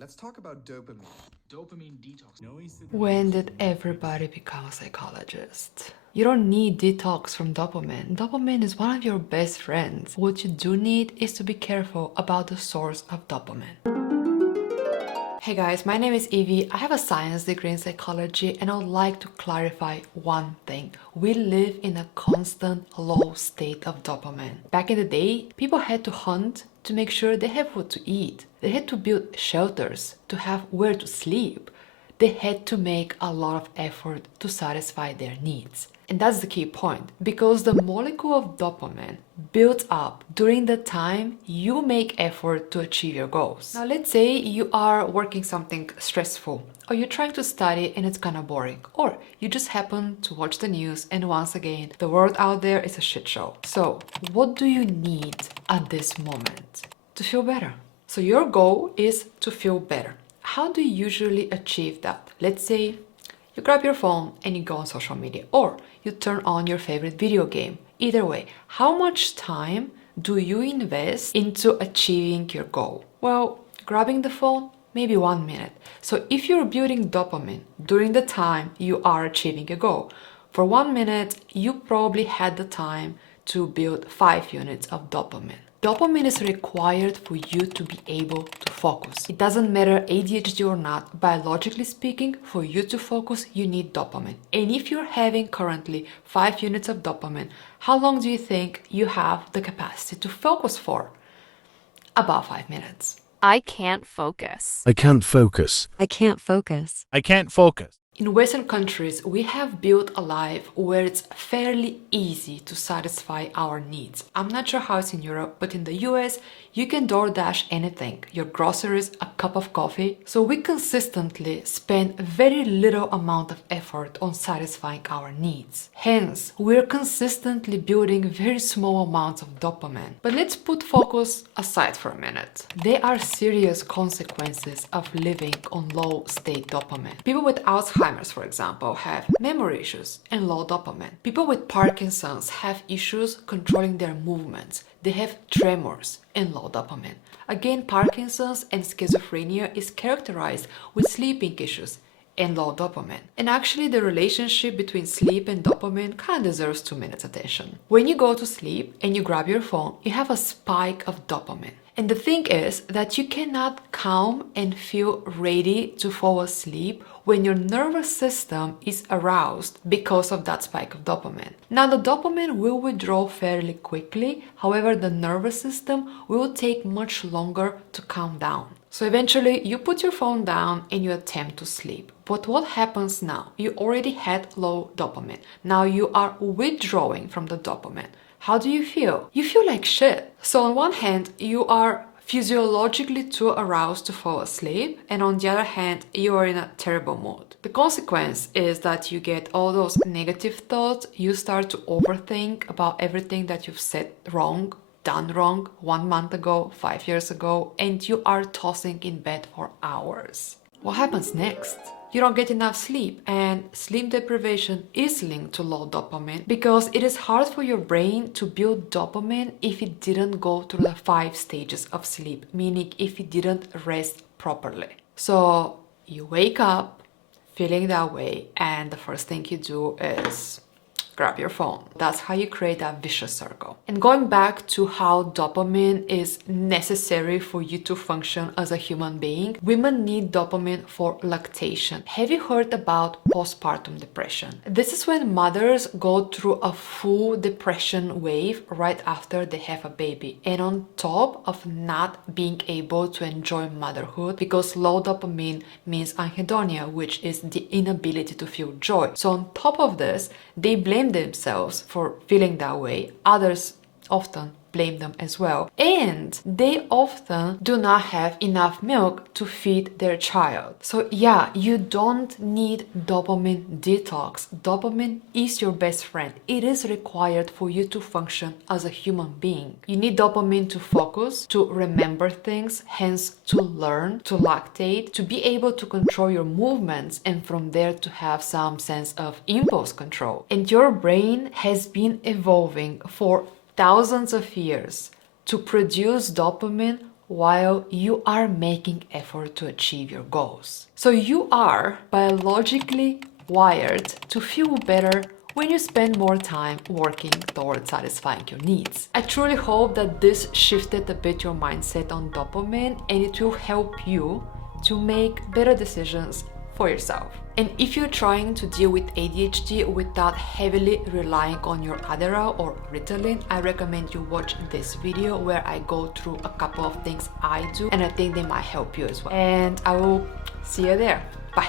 Let's talk about dopamine. Dopamine detox. When did everybody become a psychologist? You don't need detox from dopamine. Dopamine is one of your best friends. What you do need is to be careful about the source of dopamine. Hey guys, my name is Evie. I have a science degree in psychology and I would like to clarify one thing. We live in a constant low state of dopamine. Back in the day, people had to hunt to make sure they have what to eat. They had to build shelters to have where to sleep. They had to make a lot of effort to satisfy their needs. And that's the key point, because the molecule of dopamine builds up during the time you make effort to achieve your goals. Now, let's say you are working something stressful, or you're trying to study and it's kind of boring, or you just happen to watch the news and once again, the world out there is a shit show. So, what do you need at this moment to feel better? So, your goal is to feel better. How do you usually achieve that? Let's say you grab your phone and you go on social media, or you turn on your favorite video game. Either way, how much time do you invest into achieving your goal? Well, grabbing the phone, maybe 1 minute. So if you're building dopamine during the time you are achieving a goal, for 1 minute, you probably had the time to build 5 units of dopamine. Dopamine is required for you to be able to focus. It doesn't matter ADHD or not, biologically speaking, for you to focus, you need dopamine. And if you're having currently 5 units of dopamine, how long do you think you have the capacity to focus for? About 5 minutes. I can't focus. I can't focus. I can't focus. I can't focus. In Western countries, we have built a life where it's fairly easy to satisfy our needs. I'm not sure how it's in Europe, but in the US, you can DoorDash anything, your groceries, a cup of coffee. So we consistently spend very little amount of effort on satisfying our needs. Hence, we're consistently building very small amounts of dopamine. But let's put focus aside for a minute. There are serious consequences of living on low state dopamine. People with Alzheimer's, for example, have memory issues and low dopamine. People with Parkinson's have issues controlling their movements. They have tremors and low dopamine. Again, Parkinson's and schizophrenia is characterized with sleeping issues and low dopamine. And actually, the relationship between sleep and dopamine kind of deserves 2 minutes attention. When you go to sleep and you grab your phone, you have a spike of dopamine. And the thing is that you cannot calm and feel ready to fall asleep when your nervous system is aroused because of that spike of dopamine. Now, the dopamine will withdraw fairly quickly, however, the nervous system will take much longer to calm down. So eventually, you put your phone down and you attempt to sleep. But what happens now? You already had low dopamine. Now you are withdrawing from the dopamine. How do you feel? You feel like shit. So on one hand, you are physiologically too aroused to fall asleep, and on the other hand, you are in a terrible mood. The consequence is that you get all those negative thoughts, you start to overthink about everything that you've said wrong, done wrong 1 month ago, 5 years ago, and you are tossing in bed for hours. What happens next? You don't get enough sleep, and sleep deprivation is linked to low dopamine because it is hard for your brain to build dopamine if it didn't go through the 5 stages of sleep, meaning if it didn't rest properly. So you wake up feeling that way, and the first thing you do is grab your phone. That's how you create that vicious circle. And going back to how dopamine is necessary for you to function as a human being, women need dopamine for lactation. Have you heard about postpartum depression? This is when mothers go through a full depression wave right after they have a baby, and on top of not being able to enjoy motherhood because low dopamine means anhedonia, which is the inability to feel joy. So on top of this, they blame themselves for feeling that way. Others often blame them as well. And they often do not have enough milk to feed their child. So yeah, you don't need dopamine detox. Dopamine is your best friend. It is required for you to function as a human being. You need dopamine to focus, to remember things, hence to learn, to lactate, to be able to control your movements, and from there to have some sense of impulse control. And your brain has been evolving for thousands of years to produce dopamine while you are making effort to achieve your goals. So you are biologically wired to feel better when you spend more time working towards satisfying your needs. I truly hope that this shifted a bit your mindset on dopamine, and it will help you to make better decisions for yourself. And if you're trying to deal with ADHD without heavily relying on your Adderall or Ritalin, I recommend you watch this video where I go through a couple of things I do, and I think they might help you as well. And I will see you there. Bye.